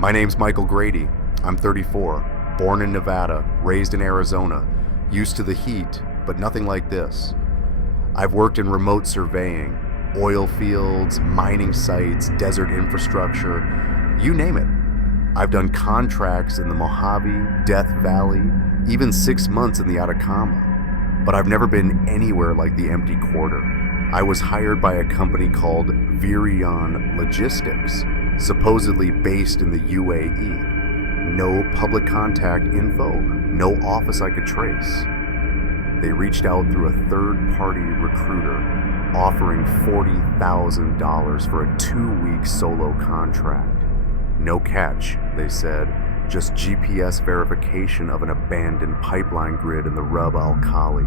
My name's Michael Grady. I'm 34, born in Nevada, raised in Arizona, used to the heat, but nothing like this. I've worked in remote surveying, oil fields, mining sites, desert infrastructure, you name it. I've done contracts in the Mojave, Death Valley, even 6 months in the 𝐬𝐻𝐫𝐞. But I've never been anywhere like the empty quarter. I was hired by a company called 𝐬𝐮𝐬𝐫𝐞 Logistics, supposedly based in the UAE. No public contact info, no office I could trace. They reached out through a third-party recruiter, offering $40,000 for a 2-week solo contract. No catch, they said, just GPS verification of an abandoned pipeline grid in the Rub Al Khali.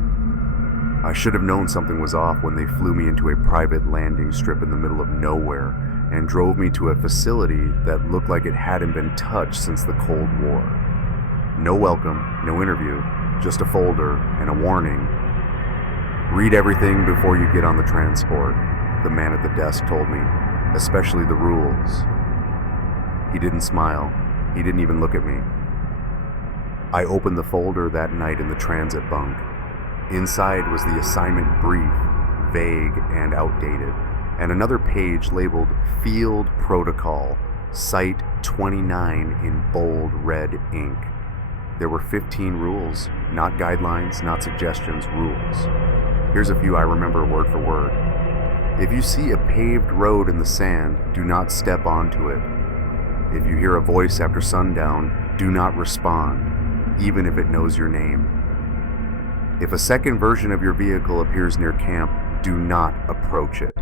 I should have known something was off when they flew me into a private landing strip in the middle of nowhere and drove me to a facility that looked like it hadn't been touched since the Cold War. No welcome, no interview, just a folder and a warning. Read everything before you get on the transport, the man at the desk told me, especially the rules. He didn't smile. He didn't even look at me. I opened the folder that night in the transit bunk. Inside was the assignment brief, vague and outdated, and another page labeled Field Protocol, Site 29 in bold red ink. There were 15 rules, not guidelines, not suggestions, rules. Here's a few I remember word for word. If you see a paved road in the sand, do not step onto it. If you hear a voice after sundown, do not respond, even if it knows your name. If a second version of your vehicle appears near camp, do not approach it.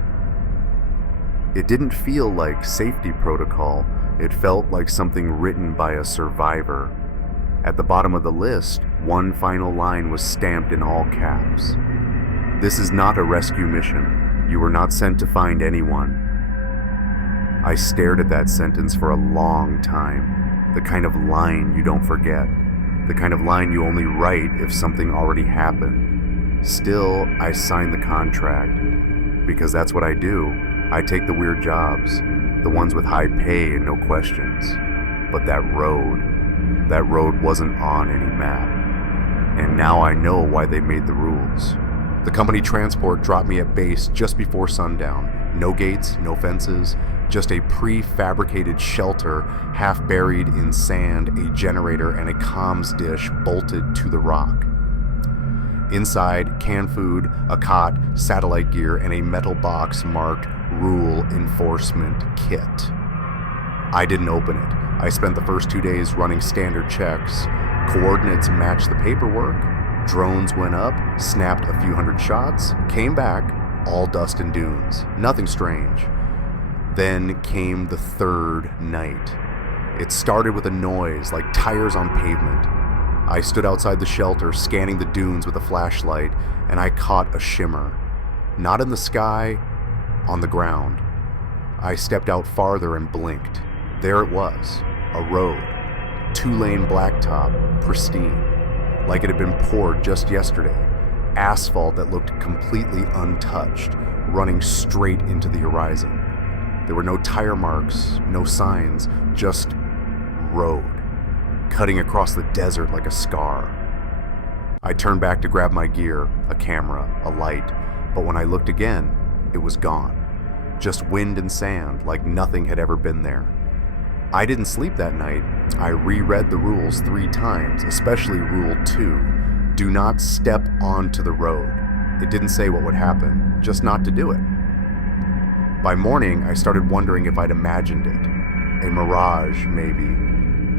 It didn't feel like safety protocol, it felt like something written by a survivor. At the bottom of the list, one final line was stamped in all caps. This is not a rescue mission. You were not sent to find anyone. I stared at that sentence for a long time, the kind of line you don't forget, the kind of line you only write if something already happened. Still, I signed the contract, because that's what I do. I take the weird jobs, the ones with high pay and no questions. But that road wasn't on any map. And now I know why they made the rules. The company transport dropped me at base just before sundown. No gates, no fences, just a prefabricated shelter half buried in sand, a generator, and a comms dish bolted to the rock. Inside, canned food, a cot, satellite gear, and a metal box marked Rule Enforcement Kit. I didn't open it. I spent the first 2 days running standard checks. Coordinates matched the paperwork. Drones went up, snapped a few hundred shots, came back, all dust and dunes. Nothing strange. Then came the third night. It started with a noise like tires on pavement. I stood outside the shelter, scanning the dunes with a flashlight, and I caught a shimmer. Not in the sky, on the ground. I stepped out farther and blinked. There it was, a road. 2-lane blacktop, pristine, like it had been poured just yesterday. Asphalt that looked completely untouched, running straight into the horizon. There were no tire marks, no signs, just road, cutting across the desert like a scar. I turned back to grab my gear, a camera, a light, but when I looked again, it was gone. Just wind and sand, like nothing had ever been there. I didn't sleep that night. I reread the rules 3 times, especially Rule 2. Do not step onto the road. It didn't say what would happen, just not to do it. By morning, I started wondering if I'd imagined it. A mirage, maybe.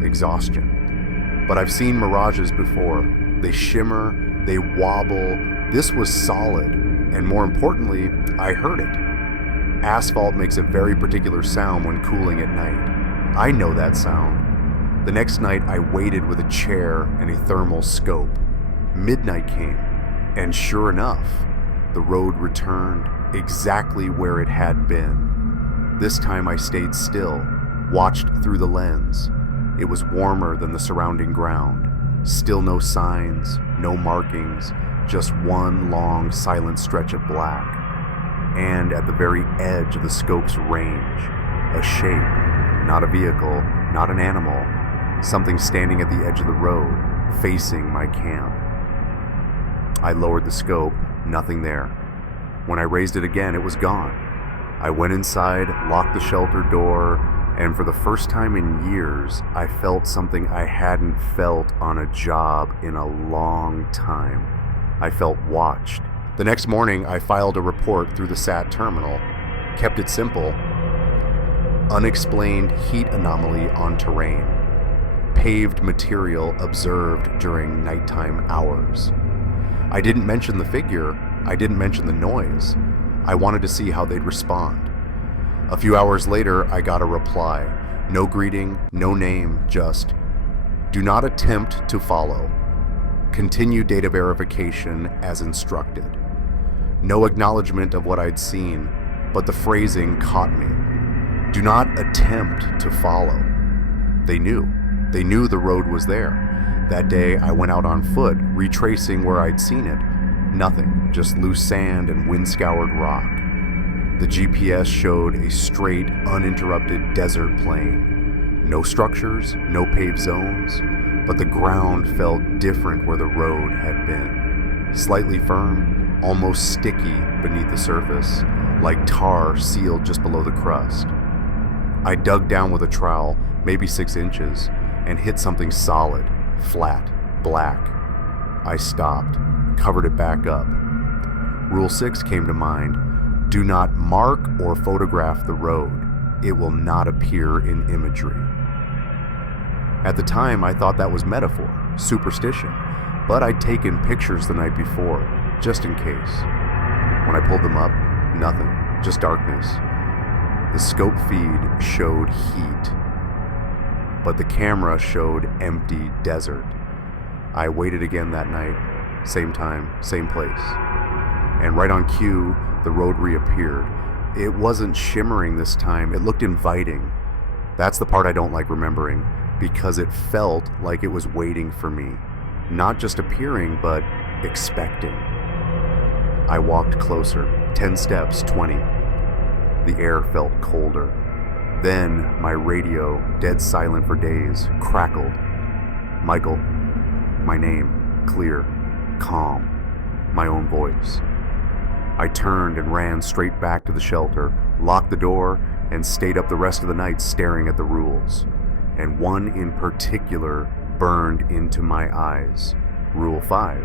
Exhaustion. But I've seen mirages before. They shimmer, they wobble. This was solid, and more importantly, I heard it. Asphalt makes a very particular sound when cooling at night. I know that sound. The next night, I waited with a chair and a thermal scope. Midnight came, and sure enough, the road returned exactly where it had been. This time I stayed still, watched through the lens. It was warmer than the surrounding ground. Still no signs, no markings, just one long, silent stretch of black. And at the very edge of the scope's range, a shape, not a vehicle, not an animal, something standing at the edge of the road, facing my camp. I lowered the scope, nothing there. When I raised it again, it was gone. I went inside, locked the shelter door, and for the first time in years, I felt something I hadn't felt on a job in a long time. I felt watched. The next morning, I filed a report through the SAT terminal. Kept it simple. Unexplained heat anomaly on terrain. Paved material observed during nighttime hours. I didn't mention the figure. I didn't mention the noise. I wanted to see how they'd respond. A few hours later, I got a reply. No greeting, no name, just, "Do not attempt to follow. Continue data verification as instructed." No acknowledgement of what I'd seen, but the phrasing caught me. Do not attempt to follow. They knew. They knew the road was there. That day, I went out on foot, retracing where I'd seen it. Nothing, just loose sand and wind-scoured rock. The GPS showed a straight, uninterrupted desert plain. No structures, no paved zones, but the ground felt different where the road had been. Slightly firm, almost sticky beneath the surface, like tar sealed just below the crust. I dug down with a trowel, maybe 6 inches, and hit something solid, flat, black. I stopped, covered it back up. Rule 6 came to mind. Do not mark or photograph the road. It will not appear in imagery. At the time, I thought that was metaphor, superstition, but I'd taken pictures the night before, just in case. When I pulled them up, nothing, just darkness. The scope feed showed heat, but the camera showed empty desert. I waited again that night, same time, same place. And right on cue, the road reappeared. It wasn't shimmering this time, it looked inviting. That's the part I don't like remembering, because it felt like it was waiting for me. Not just appearing, but expecting. I walked closer, 10 steps, 20. The air felt colder. Then my radio, dead silent for days, crackled. Michael. My name, clear, calm, my own voice. I turned and ran straight back to the shelter, locked the door, and stayed up the rest of the night staring at the rules. And one in particular burned into my eyes. Rule 5.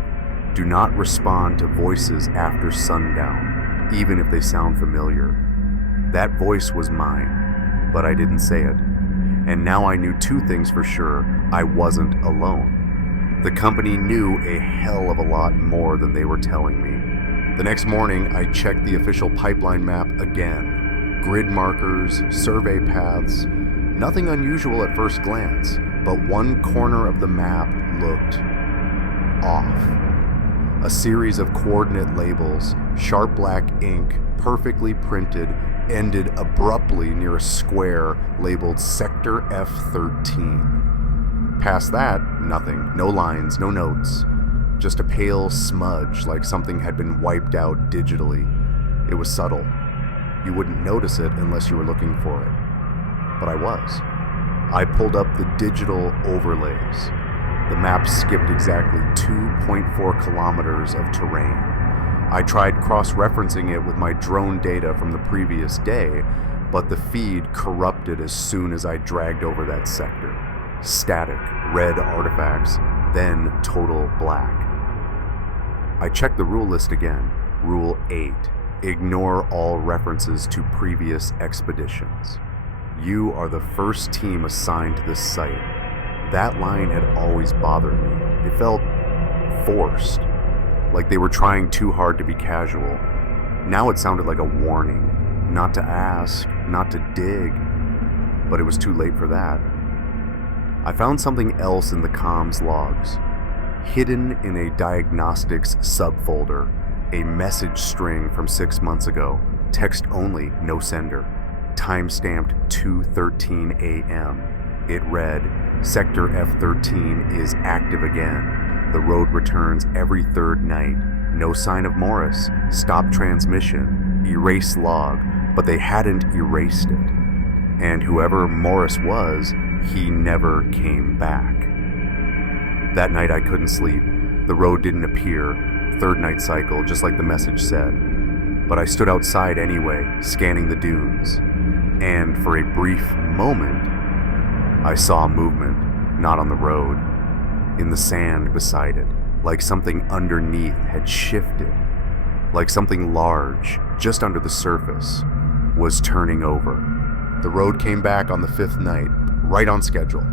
Do not respond to voices after sundown, even if they sound familiar. That voice was mine, but I didn't say it. And now I knew 2 things for sure. I wasn't alone. The company knew a hell of a lot more than they were telling me. The next morning, I checked the official pipeline map again. Grid markers, survey paths, nothing unusual at first glance, but one corner of the map looked off. A series of coordinate labels, sharp black ink, perfectly printed, ended abruptly near a square labeled Sector F13. Past that, nothing. No lines, no notes. Just a pale smudge like something had been wiped out digitally. It was subtle. You wouldn't notice it unless you were looking for it. But I was. I pulled up the digital overlays. The map skipped exactly 2.4 kilometers of terrain. I tried cross-referencing it with my drone data from the previous day, but the feed corrupted as soon as I dragged over that sector. Static, red artifacts, then total black. I checked the rule list again. Rule 8. Ignore all references to previous expeditions. You are the first team assigned to this site. That line had always bothered me. It felt forced, like they were trying too hard to be casual. Now it sounded like a warning. Not to ask, not to dig, but it was too late for that. I found something else in the comms logs. Hidden in a diagnostics subfolder, a message string from 6 months ago, text only, no sender, time-stamped 2:13 a.m. It read, Sector F13 is active again. The road returns every 3rd night. No sign of Morris. Stop transmission. Erase log. But they hadn't erased it. And whoever Morris was he never came back. That night I couldn't sleep. The road didn't appear. Third night cycle, just like the message said. But I stood outside anyway, scanning the dunes. And for a brief moment, I saw movement, not on the road, in the sand beside it, like something underneath had shifted, like something large, just under the surface, was turning over. The road came back on the fifth night, right on schedule.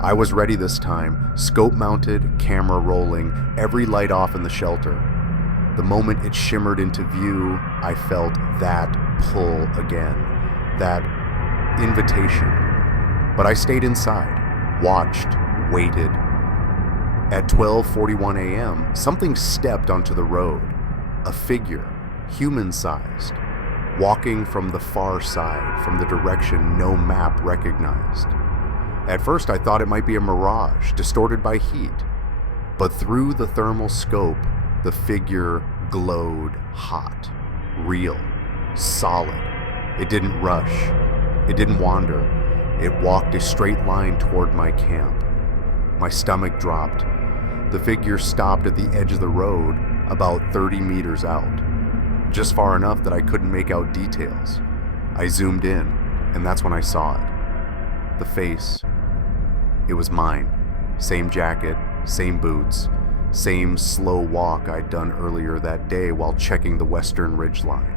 I was ready this time, scope mounted, camera rolling, every light off in the shelter. The moment it shimmered into view, I felt that pull again, that invitation. But I stayed inside, watched, waited. At 12:41 a.m., something stepped onto the road. A figure, human-sized, walking from the far side, from the direction no map recognized. At first I thought it might be a mirage, distorted by heat. But through the thermal scope, the figure glowed hot, real, solid. It didn't rush. It didn't wander. It walked a straight line toward my camp. My stomach dropped. The figure stopped at the edge of the road, about 30 meters out. Just far enough that I couldn't make out details. I zoomed in, and that's when I saw it. The face. It was mine. Same jacket, same boots, same slow walk I'd done earlier that day while checking the western ridgeline.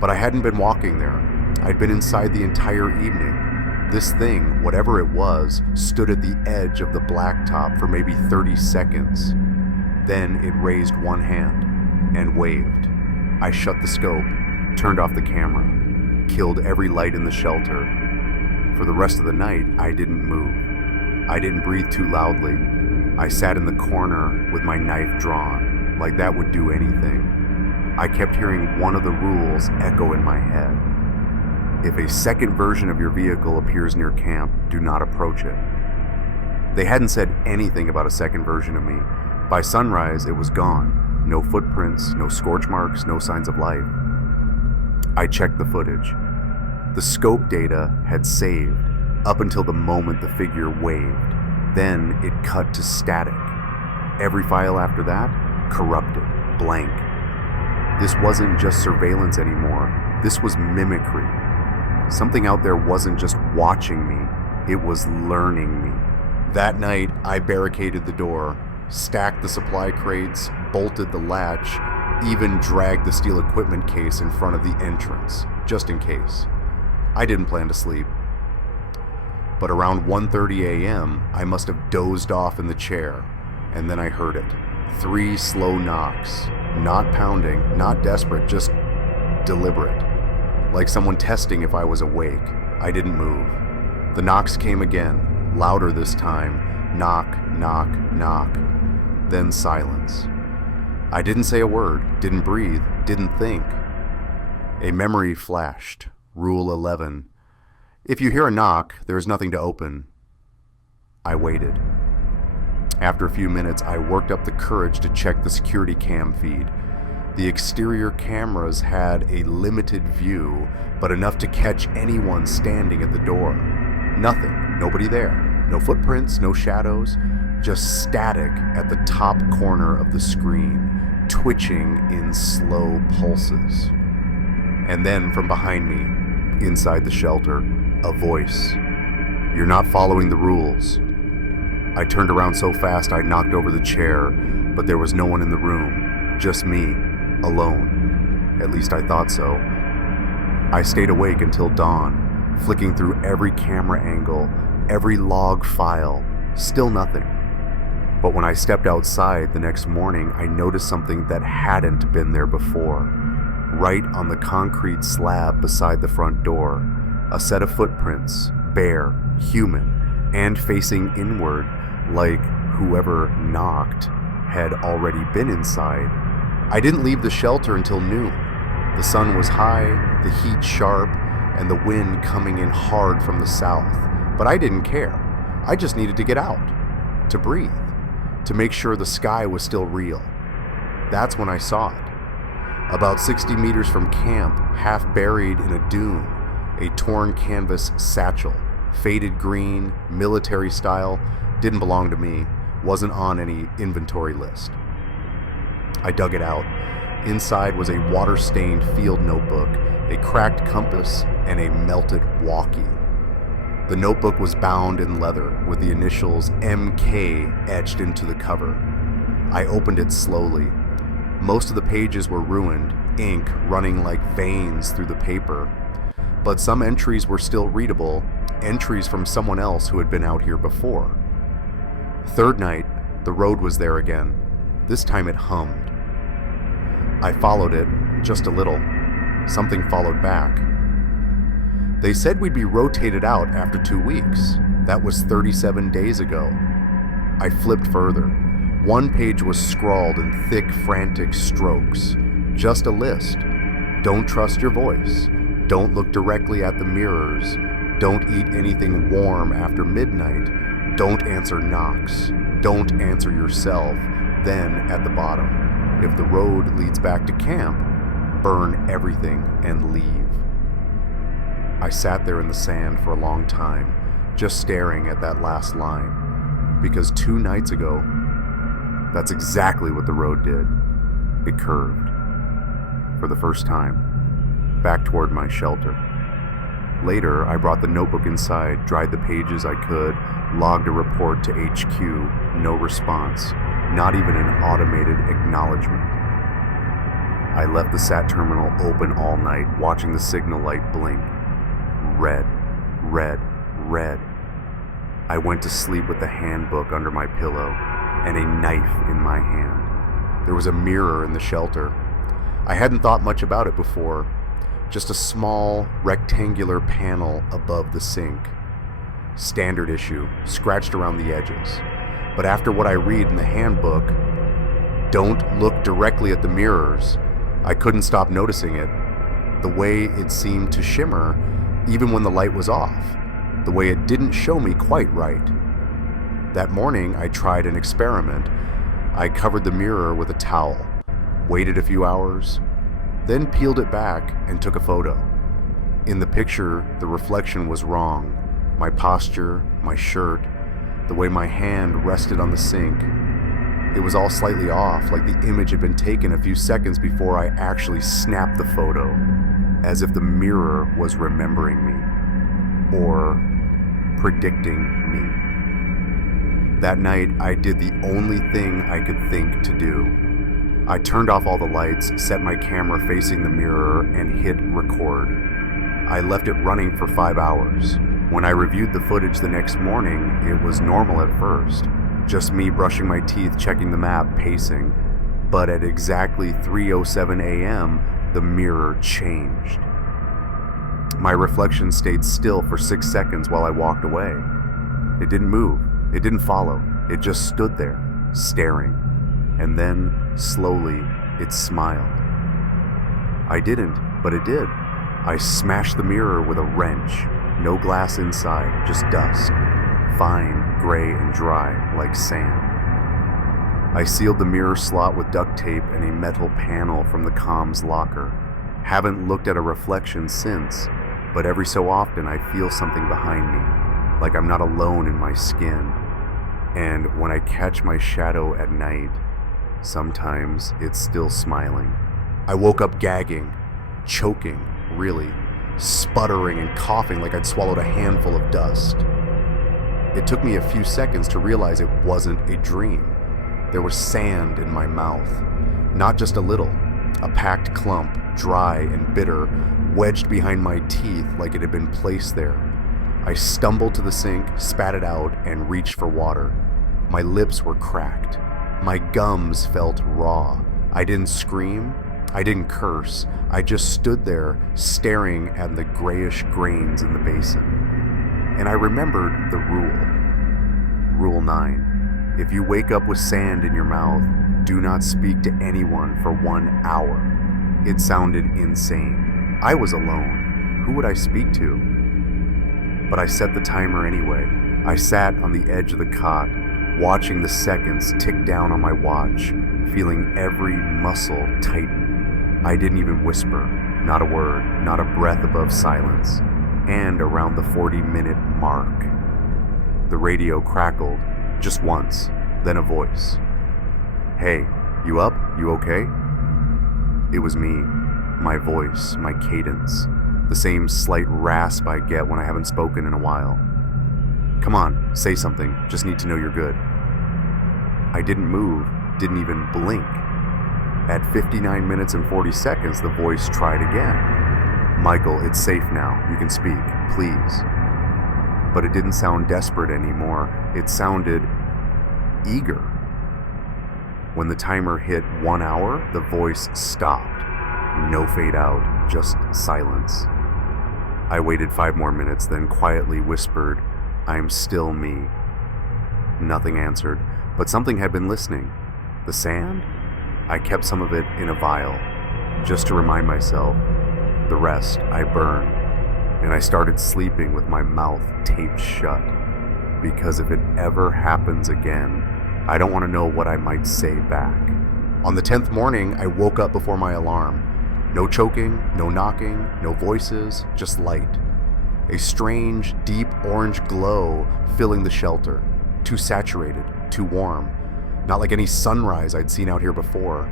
But I hadn't been walking there. I'd been inside the entire evening. This thing, whatever it was, stood at the edge of the blacktop for maybe 30 seconds. Then it raised one hand and waved. I shut the scope, turned off the camera, killed every light in the shelter. For the rest of the night, I didn't move. I didn't breathe too loudly. I sat in the corner with my knife drawn, like that would do anything. I kept hearing one of the rules echo in my head. If a second version of your vehicle appears near camp, do not approach it. They hadn't said anything about a second version of me. By sunrise, it was gone. No footprints, no scorch marks, no signs of life. I checked the footage. The scope data had saved up until the moment the figure waved. Then it cut to static. Every file after that, corrupted, blank. This wasn't just surveillance anymore. This was mimicry. Something out there wasn't just watching me, it was learning me. That night, I barricaded the door, stacked the supply crates, bolted the latch, even dragged the steel equipment case in front of the entrance, just in case. I didn't plan to sleep. But around 1:30 a.m., I must have dozed off in the chair, and then I heard it. 3 slow knocks. Not pounding, not desperate, just deliberate. Like someone testing if I was awake. I didn't move. The knocks came again, louder this time. Knock, knock, knock. Then silence. I didn't say a word, didn't breathe, didn't think. A memory flashed. Rule 11. If you hear a knock, there is nothing to open. I waited. After a few minutes, I worked up the courage to check the security cam feed. The exterior cameras had a limited view, but enough to catch anyone standing at the door. Nothing, nobody there. No footprints, no shadows, just static at the top corner of the screen, twitching in slow pulses. And then from behind me, inside the shelter, a voice. You're not following the rules. I turned around so fast I knocked over the chair, but there was no one in the room, just me, alone. At least I thought so. I stayed awake until dawn, flicking through every camera angle, every log file, still nothing. But when I stepped outside the next morning, I noticed something that hadn't been there before. Right on the concrete slab beside the front door, a set of footprints, bare, human, and facing inward, like whoever knocked had already been inside. I didn't leave the shelter until noon. The sun was high, the heat sharp, and the wind coming in hard from the south. But I didn't care. I just needed to get out, to breathe, to make sure the sky was still real. That's when I saw it. About 60 meters from camp, half buried in a dune, a torn canvas satchel, Faded green, military style, didn't belong to me, wasn't on any inventory list. I dug it out. Inside was a water-stained field notebook, a cracked compass, and a melted walkie. The notebook was bound in leather with the initials MK etched into the cover. I opened it slowly. Most of the pages were ruined, ink running like veins through the paper. But some entries were still readable, entries from someone else who had been out here before. Third night, the road was there again. This time it hummed. I followed it, just a little. Something followed back. They said we'd be rotated out after 2 weeks. That was 37 days ago. I flipped further. One page was scrawled in thick, frantic strokes. Just a list. Don't trust your voice. Don't look directly at the mirrors. Don't eat anything warm after midnight. Don't answer knocks. Don't answer yourself. Then, at the bottom, if the road leads back to camp, burn everything and leave. I sat there in the sand for a long time, just staring at that last line, because 2 nights ago, that's exactly what the road did. It curved. For the first time. Back toward my shelter. Later, I brought the notebook inside, dried the pages I could, logged a report to HQ, no response, not even an automated acknowledgement. I left the SAT terminal open all night, watching the signal light blink. Red, red, red. I went to sleep with the handbook under my pillow and a knife in my hand. There was a mirror in the shelter. I hadn't thought much about it before. Just a small, rectangular panel above the sink. Standard issue, scratched around the edges. But after what I read in the handbook, don't look directly at the mirrors, I couldn't stop noticing it. The way it seemed to shimmer, even when the light was off. The way it didn't show me quite right. That morning, I tried an experiment. I covered the mirror with a towel, waited a few hours, then peeled it back and took a photo. In the picture, the reflection was wrong. My posture, my shirt, the way my hand rested on the sink. It was all slightly off, like the image had been taken a few seconds before I actually snapped the photo, as if the mirror was remembering me, or predicting me. That night, I did the only thing I could think to do. I turned off all the lights, set my camera facing the mirror, and hit record. I left it running for 5 hours. When I reviewed the footage the next morning, it was normal at first. Just me brushing my teeth, checking the map, pacing. But at exactly 3:07 a.m., the mirror changed. My reflection stayed still for 6 seconds while I walked away. It didn't move. It didn't follow. It just stood there, staring. And then, slowly, it smiled. I didn't, but it did. I smashed the mirror with a wrench. No glass inside, just dust. Fine, gray, and dry, like sand. I sealed the mirror slot with duct tape and a metal panel from the comms locker. Haven't looked at a reflection since, but every so often I feel something behind me, like I'm not alone in my skin. And when I catch my shadow at night, sometimes it's still smiling. I woke up gagging, choking, really, sputtering and coughing like I'd swallowed a handful of dust. It took me a few seconds to realize it wasn't a dream. There was sand in my mouth, not just a little, a packed clump, dry and bitter, wedged behind my teeth like it had been placed there. I stumbled to the sink, spat it out, and reached for water. My lips were cracked. My gums felt raw. I didn't scream. I didn't curse. I just stood there staring at the grayish grains in the basin. And I remembered the rule. Rule 9. If you wake up with sand in your mouth, do not speak to anyone for 1 hour. It sounded insane. I was alone. Who would I speak to? But I set the timer anyway. I sat on the edge of the cot, watching the seconds tick down on my watch, feeling every muscle tighten. I didn't even whisper, not a word, not a breath above silence. and around the 40-minute mark. The radio crackled, just once, then a voice. "Hey, you up? You okay?" It was me, my voice, my cadence, the same slight rasp I get when I haven't spoken in a while. "Come on, say something, just need to know you're good." I didn't move, didn't even blink. At 59 minutes and 40 seconds, the voice tried again. "Michael, it's safe now, you can speak, please." But it didn't sound desperate anymore, it sounded eager. When the timer hit 1 hour, the voice stopped. No fade out, just silence. I waited 5 more minutes, then quietly whispered, "I'm still me." Nothing answered, but something had been listening. The sand? I kept some of it in a vial, just to remind myself. The rest I burned, and I started sleeping with my mouth taped shut, because if it ever happens again, I don't want to know what I might say back. On the 10th morning, I woke up before my alarm. No choking, no knocking, no voices, just light. A strange, deep orange glow filling the shelter. Too saturated, too warm. Not like any sunrise I'd seen out here before.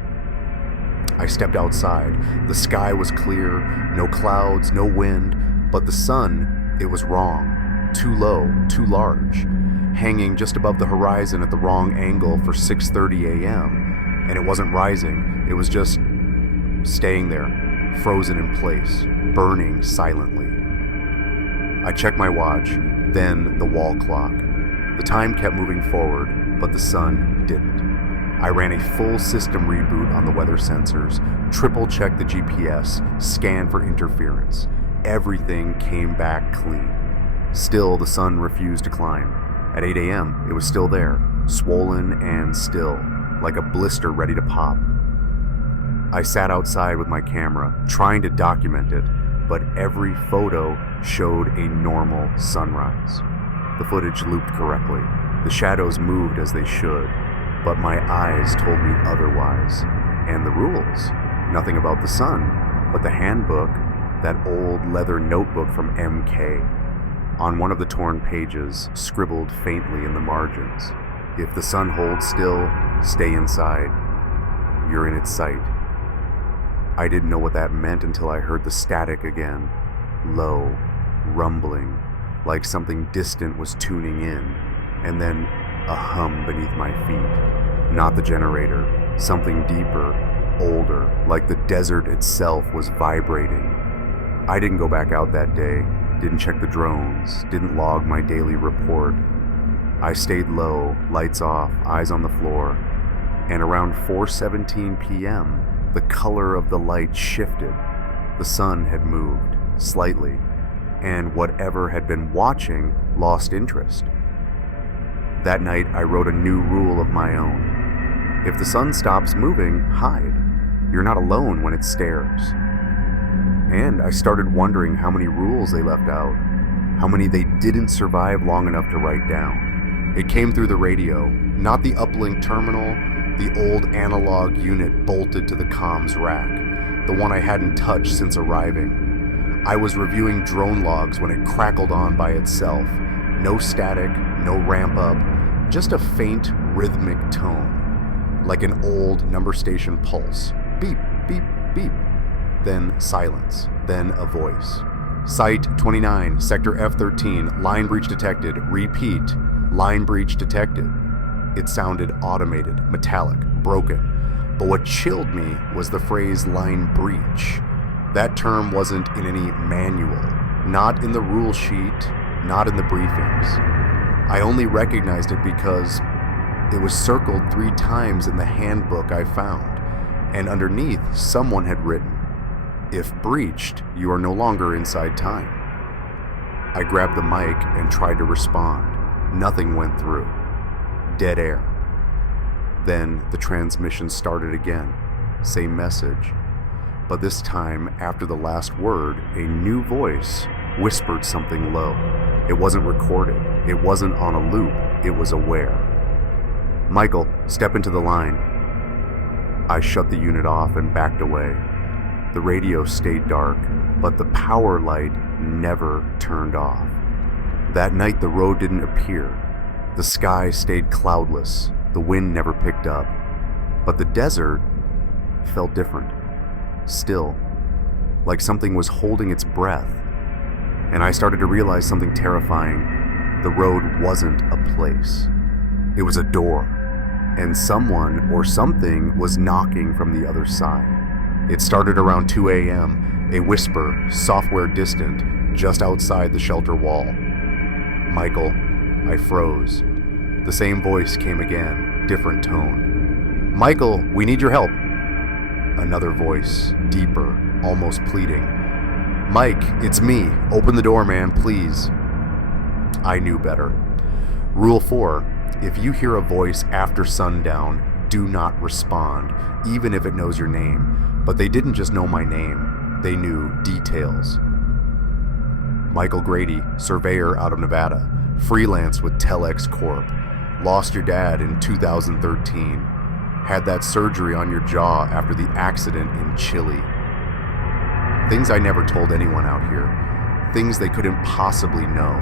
I stepped outside. The sky was clear, no clouds, no wind, but the sun, it was wrong. Too low, too large. Hanging just above the horizon at the wrong angle for 6:30 a.m. And it wasn't rising, it was just staying there, frozen in place, burning silently. I checked my watch, then the wall clock. The time kept moving forward, but the sun didn't. I ran a full system reboot on the weather sensors, triple-checked the GPS, scanned for interference. Everything came back clean. Still, the sun refused to climb. At 8 a.m., it was still there, swollen and still, like a blister ready to pop. I sat outside with my camera, trying to document it, but every photo showed a normal sunrise. The footage looped correctly. The shadows moved as they should, but my eyes told me otherwise. And the rules. Nothing about the sun, but the handbook, that old leather notebook from MK. On one of the torn pages, scribbled faintly in the margins, "If the sun holds still, stay inside. You're in its sight." I didn't know what that meant until I heard the static again. Low, rumbling, like something distant was tuning in, and then a hum beneath my feet. Not the generator, something deeper, older, like the desert itself was vibrating. I didn't go back out that day, didn't check the drones, didn't log my daily report. I stayed low, lights off, eyes on the floor, and around 4:17 p.m., the color of the light shifted. The sun had moved, slightly, and whatever had been watching lost interest. That night, I wrote a new rule of my own. If the sun stops moving, hide. You're not alone when it stares. And I started wondering how many rules they left out, how many they didn't survive long enough to write down. It came through the radio, not the uplink terminal, the old analog unit bolted to the comms rack, the one I hadn't touched since arriving. I was reviewing drone logs when it crackled on by itself. No static, no ramp up, just a faint rhythmic tone, like an old number station pulse. Beep, beep, beep. Then silence, then a voice. Site 29, Sector F-13, line breach detected. Repeat, line breach detected. It sounded automated, metallic, broken. But what chilled me was the phrase line breach. That term wasn't in any manual, not in the rule sheet, not in the briefings. I only recognized it because it was circled 3 times in the handbook I found, and underneath someone had written, "If breached, you are no longer inside time." I grabbed the mic and tried to respond. Nothing went through. Dead air. Then the transmission started again. Same message. But this time, after the last word, a new voice whispered something low. It wasn't recorded. It wasn't on a loop. It was aware. "Michael, step into the line." I shut the unit off and backed away. The radio stayed dark, but the power light never turned off. That night the road didn't appear. The sky stayed cloudless. The wind never picked up. But the desert felt different. Still. Like something was holding its breath. And I started to realize something terrifying. The road wasn't a place. It was a door. And someone or something was knocking from the other side. It started around 2 a.m., a whisper, software distant, just outside the shelter wall. Michael, I froze. The same voice came again, different tone. Michael, we need your help. Another voice, deeper, almost pleading. Mike, it's me. Open the door, man, please. I knew better. Rule 4, if you hear a voice after sundown, do not respond, even if it knows your name. But they didn't just know my name, they knew details. Michael Grady, surveyor out of Nevada, freelance with 𝐸 Corp, lost your dad in 2013, had that surgery on your jaw after the accident in Chile. Things I never told anyone out here, things they couldn't possibly know,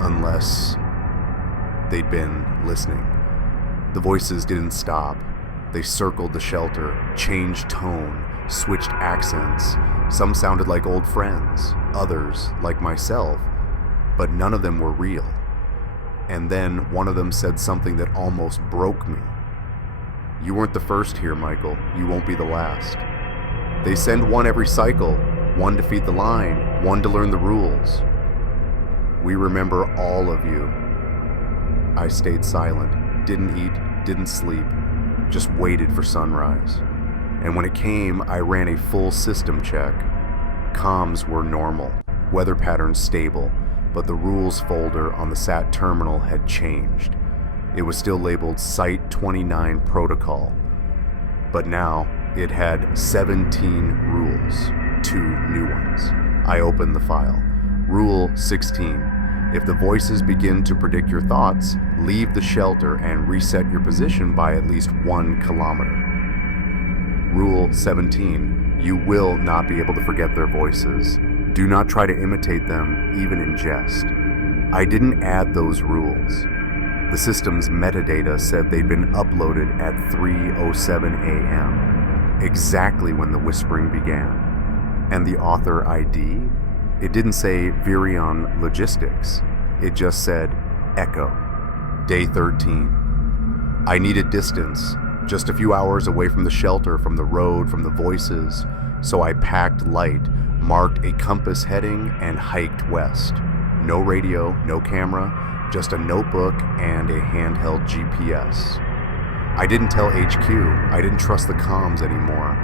unless they'd been listening. The voices didn't stop. They circled the shelter, changed tone, switched accents. Some sounded like old friends, others like myself, but none of them were real. And then one of them said something that almost broke me. You weren't the first here, Michael. You won't be the last. They send one every cycle, one to feed the line, one to learn the rules. We remember all of you. I stayed silent, didn't eat, didn't sleep, just waited for sunrise. And when it came, I ran a full system check. Comms were normal, weather patterns stable, but the rules folder on the SAT terminal had changed. It was still labeled Site 29 Protocol, but now it had 17 rules, 2 new ones. I opened the file. Rule 16. If the voices begin to predict your thoughts, leave the shelter and reset your position by at least 1 kilometer. Rule 17. You will not be able to forget their voices. Do not try to imitate them, even in jest. I didn't add those rules. The system's metadata said they'd been uploaded at 3:07 a.m., exactly when the whispering began. And the author ID? It didn't say Virion Logistics. It just said Echo. Day 13. I needed distance, just a few hours away from the shelter, from the road, from the voices, so I packed light, marked a compass heading, and hiked west. No radio, no camera, just a notebook and a handheld GPS. I didn't tell HQ. I didn't trust the comms anymore.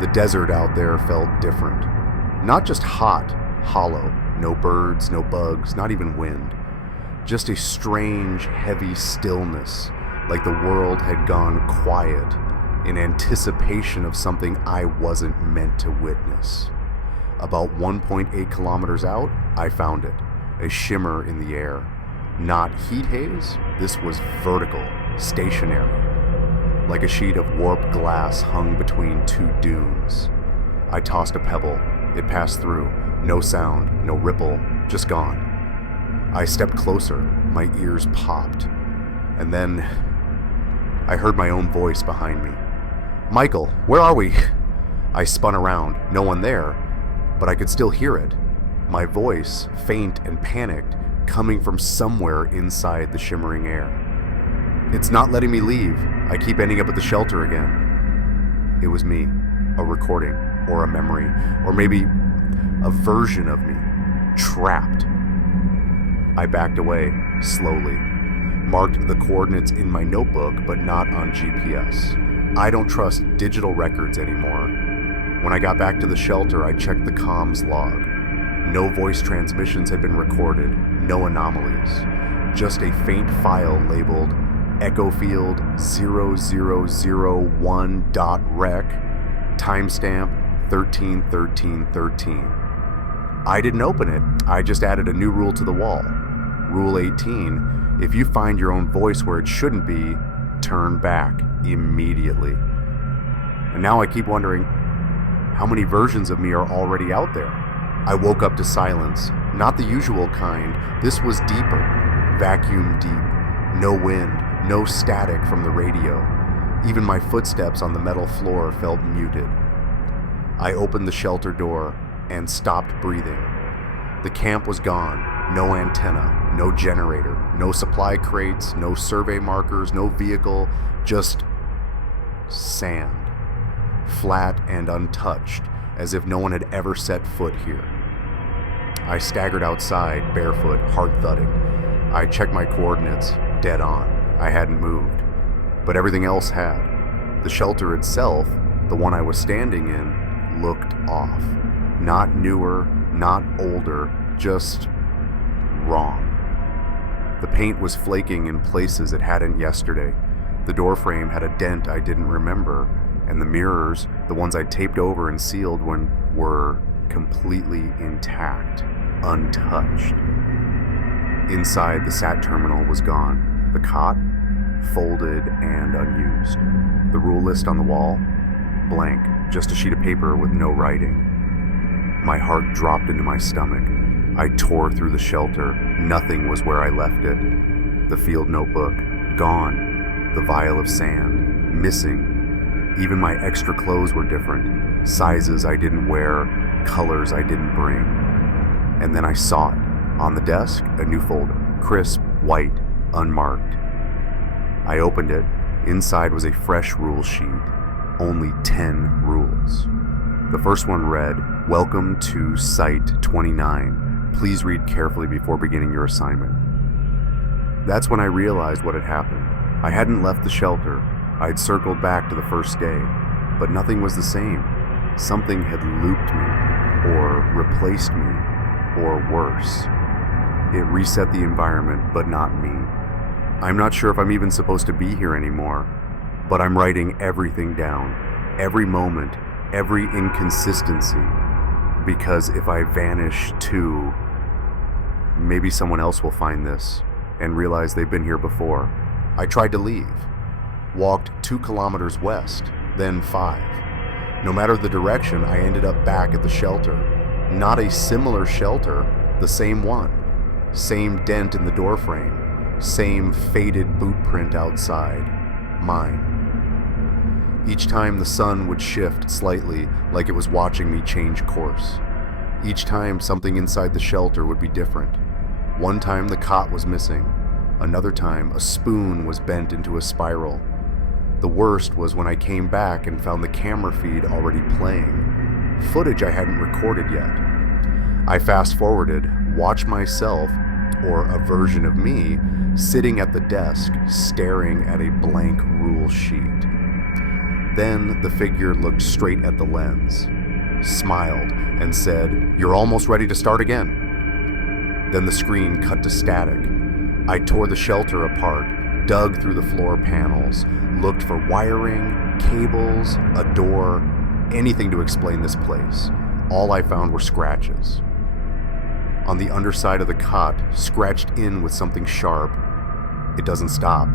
The desert out there felt different. Not just hot, hollow, no birds, no bugs, not even wind. Just a strange, heavy stillness, like the world had gone quiet in anticipation of something I wasn't meant to witness. About 1.8 kilometers out, I found it, a shimmer in the air. Not heat haze, this was vertical, stationary, like a sheet of warped glass hung between 2 dunes. I tossed a pebble. It passed through. No sound, no ripple, just gone. I stepped closer. My ears popped. And then I heard my own voice behind me. Michael, where are we? I spun around. No one there, but I could still hear it. My voice, faint and panicked, coming from somewhere inside the shimmering air. It's not letting me leave. I keep ending up at the shelter again. It was me, a recording, or a memory, or maybe a version of me, trapped. I backed away, slowly, marked the coordinates in my notebook, but not on GPS. I don't trust digital records anymore. When I got back to the shelter, I checked the comms log. No voice transmissions had been recorded, no anomalies. Just a faint file labeled Echo Field 0001.rec, timestamp 13/13/13. I didn't open it, I just added a new rule to the wall. Rule 18, if you find your own voice where it shouldn't be, turn back immediately. And now I keep wondering, how many versions of me are already out there? I woke up to silence, not the usual kind. This was deeper, vacuum deep. No wind, no static from the radio. Even my footsteps on the metal floor felt muted. I opened the shelter door and stopped breathing. The camp was gone. No antenna, no generator, no supply crates, no survey markers, no vehicle, just sand. Flat and untouched, as if no one had ever set foot here. I staggered outside, barefoot, heart thudding. I checked my coordinates, dead on. I hadn't moved. But everything else had. The shelter itself, the one I was standing in, looked off. Not newer, not older, just wrong. The paint was flaking in places it hadn't yesterday. The doorframe had a dent I didn't remember, and the mirrors, the ones I'd taped over and sealed were completely intact, untouched. Inside, the SAT terminal was gone. The cot, folded and unused. The rule list on the wall, blank, just a sheet of paper with no writing. My heart dropped into my stomach. I tore through the shelter. Nothing was where I left it. The field notebook, gone. The vial of sand, missing. Even my extra clothes were different. Sizes I didn't wear, colors I didn't bring. And then I saw it. On the desk, a new folder, crisp, white, unmarked. I opened it. Inside was a fresh rule sheet. Only 10 rules. The first one read, "Welcome to Site 29. Please read carefully before beginning your assignment." That's when I realized what had happened. I hadn't left the shelter. I had circled back to the first day, but nothing was the same. Something had looped me, or replaced me, or worse. It reset the environment, but not me. I'm not sure if I'm even supposed to be here anymore, but I'm writing everything down, every moment, every inconsistency, because if I vanish too, maybe someone else will find this and realize they've been here before. I tried to leave, walked 2 kilometers west, then 5. No matter the direction, I ended up back at the shelter. Not a similar shelter, the same one. Same dent in the doorframe, same faded boot print outside. Mine. Each time the sun would shift slightly, like it was watching me change course. Each time something inside the shelter would be different. One time the cot was missing. Another time a spoon was bent into a spiral. The worst was when I came back and found the camera feed already playing. Footage I hadn't recorded yet. I fast-forwarded, watched myself, or a version of me, sitting at the desk, staring at a blank rule sheet. Then the figure looked straight at the lens, smiled, and said, "You're almost ready to start again." Then the screen cut to static. I tore the shelter apart, dug through the floor panels, looked for wiring, cables, a door, anything to explain this place. All I found were scratches. On the underside of the cot, scratched in with something sharp. It doesn't stop.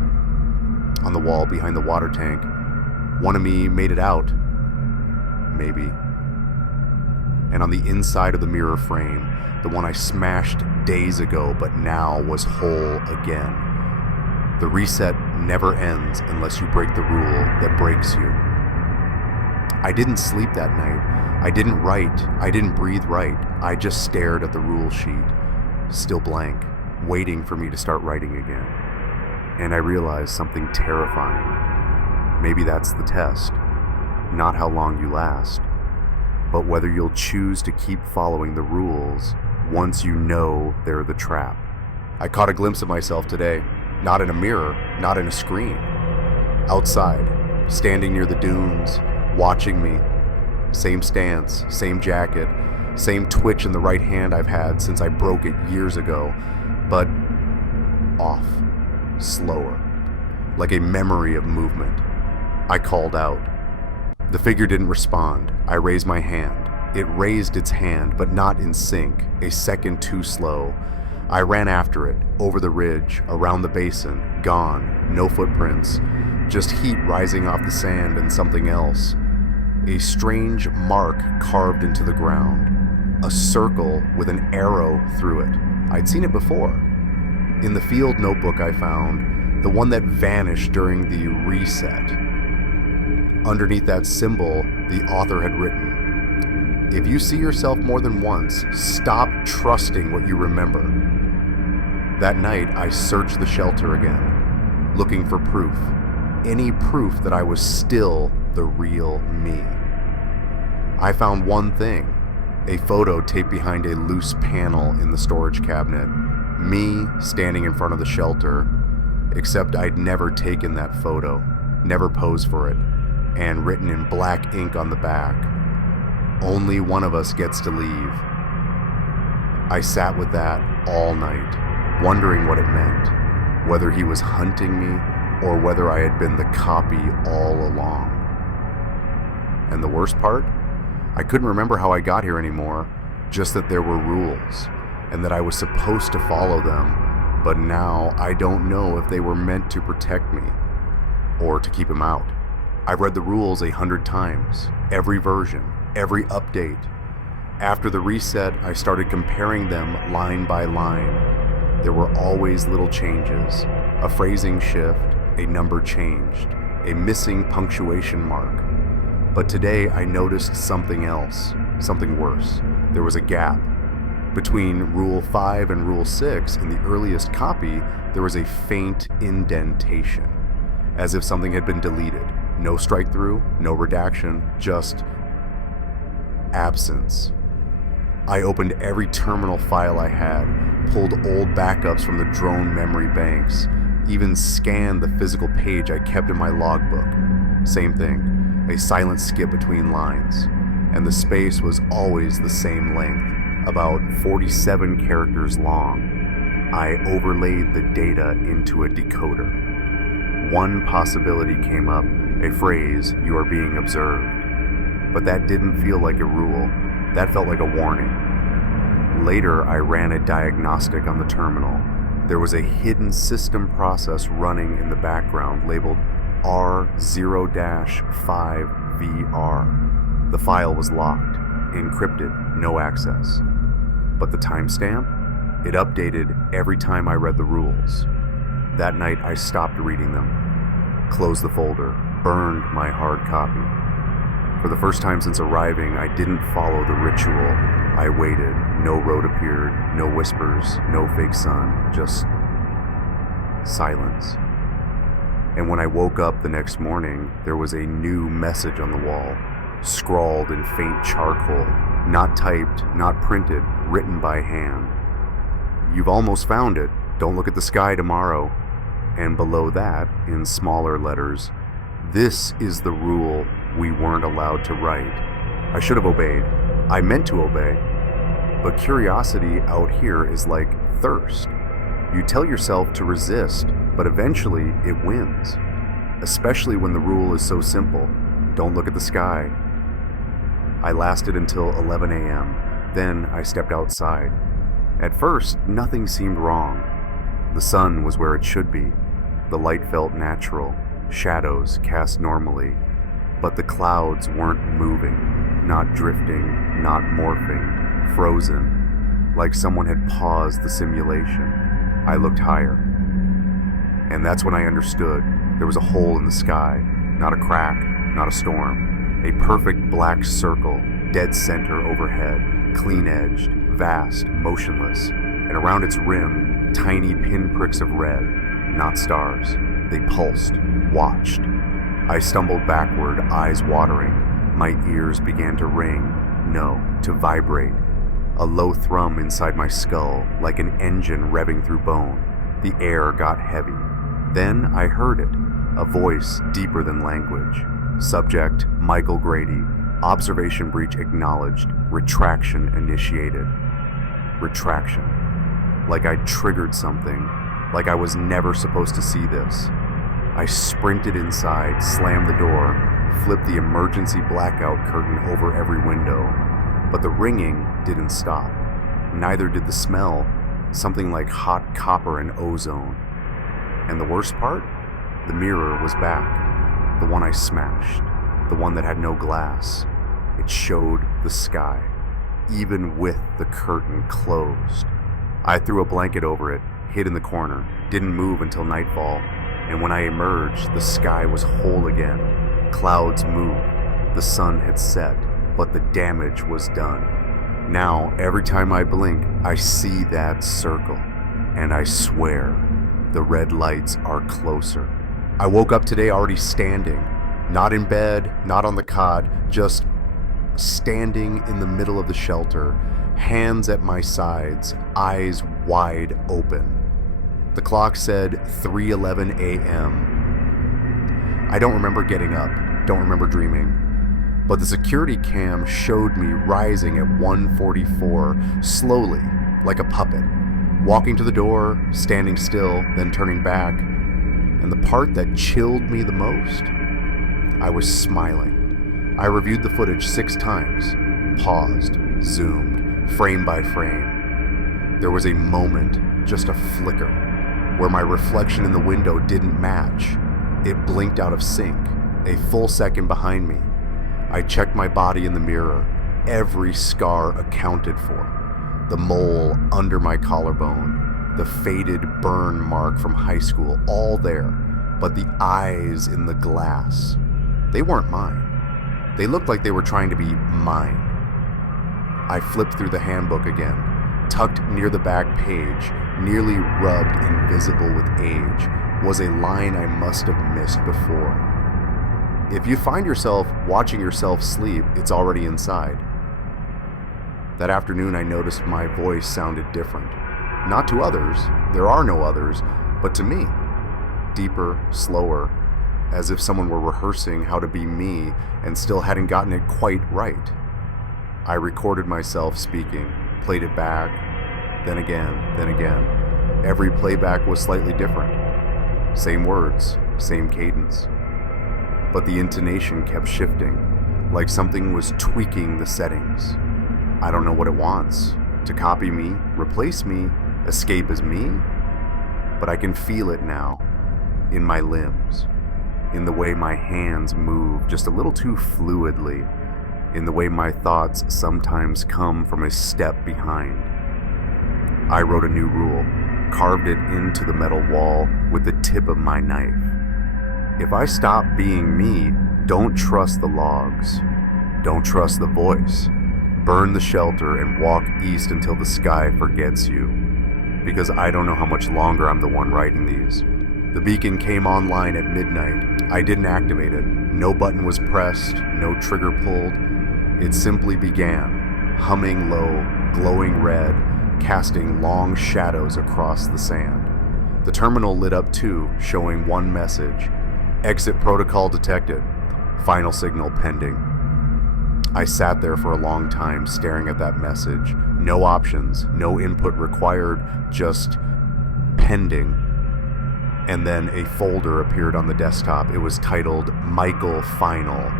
On the wall behind the water tank, one of me made it out. Maybe. And on the inside of the mirror frame, the one I smashed days ago but now was whole again. The reset never ends unless you break the rule that breaks you. I didn't sleep that night. I didn't write. I didn't breathe right. I just stared at the rule sheet, still blank, waiting for me to start writing again. And I realized something terrifying. Maybe that's the test. Not how long you last, but whether you'll choose to keep following the rules once you know they're the trap. I caught a glimpse of myself today, not in a mirror, not in a screen. Outside, standing near the dunes, watching me. Same stance, same jacket, same twitch in the right hand I've had since I broke it years ago, but off, slower, like a memory of movement. I called out. The figure didn't respond. I raised my hand. It raised its hand, but not in sync, a second too slow. I ran after it, over the ridge, around the basin, gone, no footprints, just heat rising off the sand and something else. A strange mark carved into the ground. a circle with an arrow through it. I'd seen it before. In the field notebook I found, the one that vanished during the reset. Underneath that symbol, the author had written, "If you see yourself more than once, stop trusting what you remember." That night, I searched the shelter again, looking for proof. Any proof that I was still the real me. I found one thing, a photo taped behind a loose panel in the storage cabinet. Me standing in front of the shelter, except I'd never taken that photo, never posed for it, and written in black ink on the back, "Only one of us gets to leave." I sat with that all night, wondering what it meant, whether he was hunting me or whether I had been the copy all along. And the worst part? I couldn't remember how I got here anymore, just that there were rules, and that I was supposed to follow them, but now I don't know if they were meant to protect me, or to keep him out. I've read the rules 100 times, every version, every update. After the reset, I started comparing them line by line. There were always little changes, a phrasing shift, a number changed, a missing punctuation mark. But today I noticed something else, something worse. There was a gap. Between Rule 5 and Rule 6 in the earliest copy, there was a faint indentation, as if something had been deleted. No strike through, no redaction, just absence. I opened every terminal file I had, pulled old backups from the drone memory banks, even scanned the physical page I kept in my logbook. Same thing, a silent skip between lines, and the space was always the same length, about 47 characters long. I overlaid the data into a decoder. One possibility came up, a phrase, "You are being observed." But that didn't feel like a rule, that felt like a warning. Later, I ran a diagnostic on the terminal. There was a hidden system process running in the background labeled 𝐼0-5VR. The file was locked, encrypted, no access. But the timestamp? It updated every time I read the rules. That night, I stopped reading them, closed the folder, burned my hard copy. For the first time since arriving, I didn't follow the ritual. I waited. No road appeared, no whispers, no fake sun, just silence. And when I woke up the next morning, there was a new message on the wall, scrawled in faint charcoal, not typed, not printed, written by hand. "You've almost found it. Don't look at the sky tomorrow." And below that, in smaller letters, "This is the rule we weren't allowed to write." I should have obeyed. I meant to obey. But curiosity out here is like thirst. You tell yourself to resist, but eventually it wins. Especially when the rule is so simple. Don't look at the sky. I lasted until 11 a.m. Then I stepped outside. At first, nothing seemed wrong. The sun was where it should be. The light felt natural, shadows cast normally. But the clouds weren't moving, not drifting, not morphing, frozen, like someone had paused the simulation. I looked higher. And that's when I understood. There was a hole in the sky, not a crack, not a storm. A perfect black circle, dead center overhead, clean-edged, vast, motionless, and around its rim, tiny pinpricks of red, not stars. They pulsed, watched. I stumbled backward, eyes watering. My ears began to ring, no, to vibrate. A low thrum inside my skull, like an engine revving through bone. The air got heavy. Then I heard it, a voice deeper than language. Subject, Michael Grady. Observation breach acknowledged. Retraction initiated. Retraction. Like I'd triggered something, like I was never supposed to see this. I sprinted inside, slammed the door, flipped the emergency blackout curtain over every window. But the ringing didn't stop. Neither did the smell, something like hot copper and ozone. And the worst part? The mirror was back. The one I smashed. The one that had no glass. It showed the sky. even with the curtain closed. I threw a blanket over it, hid in the corner, didn't move until nightfall, and when I emerged, the sky was whole again. Clouds moved, the sun had set, but the damage was done. Now, every time I blink, I see that circle, and I swear, the red lights are closer. I woke up today already standing, not in bed, not on the cot, just standing in the middle of the shelter, hands at my sides, eyes wide open. The clock said 3:11 a.m. I don't remember getting up, don't remember dreaming, but the security cam showed me rising at 1:44, slowly, like a puppet, walking to the door, standing still, then turning back, and the part that chilled me the most, I was smiling. I reviewed the footage 6 times, paused, zoomed, frame by frame. There was a moment, just a flicker, where my reflection in the window didn't match. It blinked out of sync, a full second behind me. I checked my body in the mirror, every scar accounted for. The mole under my collarbone, the faded burn mark from high school, all there, but the eyes in the glass, they weren't mine. They looked like they were trying to be mine. I flipped through the handbook again, tucked near the back page, nearly rubbed invisible with age, was a line I must have missed before. If you find yourself watching yourself sleep, it's already inside. That afternoon I noticed my voice sounded different. Not to others, there are no others, but to me. Deeper, slower, as if someone were rehearsing how to be me and still hadn't gotten it quite right. I recorded myself speaking, played it back, then again. Every playback was slightly different. Same words, same cadence. But the intonation kept shifting, like something was tweaking the settings. I don't know what it wants. To copy me, replace me, escape as me? But I can feel it now, in my limbs, in the way my hands move just a little too fluidly, in the way my thoughts sometimes come from a step behind. I wrote a new rule, carved it into the metal wall with the tip of my knife. If I stop being me, don't trust the logs. Don't trust the voice. Burn the shelter and walk east until the sky forgets you. Because I don't know how much longer I'm the one writing these. The beacon came online at midnight. I didn't activate it. No button was pressed, no trigger pulled. It simply began, humming low, glowing red, casting long shadows across the sand. The terminal lit up too, showing one message. Exit protocol detected. Final signal pending. I sat there for a long time staring at that message. No options, no input required, just pending. And then a folder appeared on the desktop. It was titled Michael Final,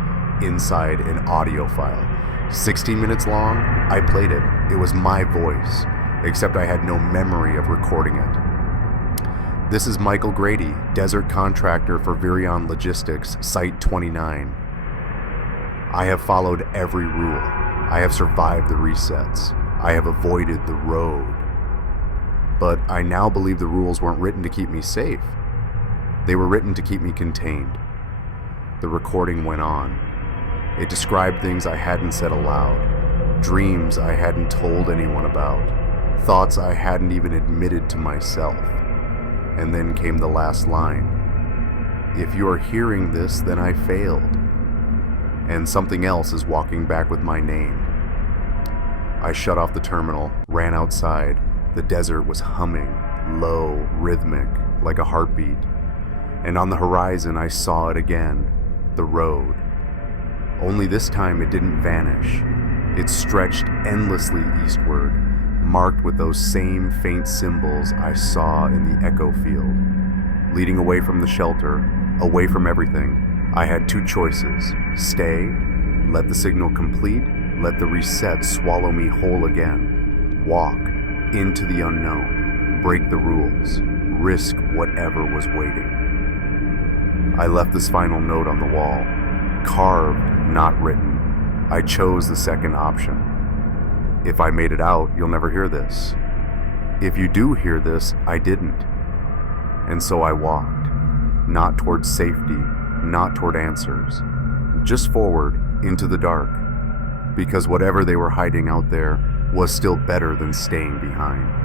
inside an audio file. 16 minutes long, I played it. It was my voice, except I had no memory of recording it. This is Michael Grady, desert contractor for Virion Logistics, Site 29. I have followed every rule. I have survived the resets. I have avoided the road. But I now believe the rules weren't written to keep me safe. They were written to keep me contained. The recording went on. It described things I hadn't said aloud, dreams I hadn't told anyone about, thoughts I hadn't even admitted to myself. And then came the last line. If you are hearing this, then I failed. And something else is walking back with my name. I shut off the terminal, ran outside. The desert was humming, low, rhythmic, like a heartbeat. And on the horizon I saw it again, the road. Only this time it didn't vanish. It stretched endlessly eastward, marked with those same faint symbols I saw in the echo field. Leading away from the shelter, away from everything, I had 2 choices. Stay, let the signal complete, let the reset swallow me whole again. Walk into the unknown, break the rules, risk whatever was waiting. I left this final note on the wall, carved, not written. I chose the second option. If I made it out, you'll never hear this. If you do hear this, I didn't. And so I walked, not toward safety, not toward answers, just forward into the dark, because whatever they were hiding out there was still better than staying behind.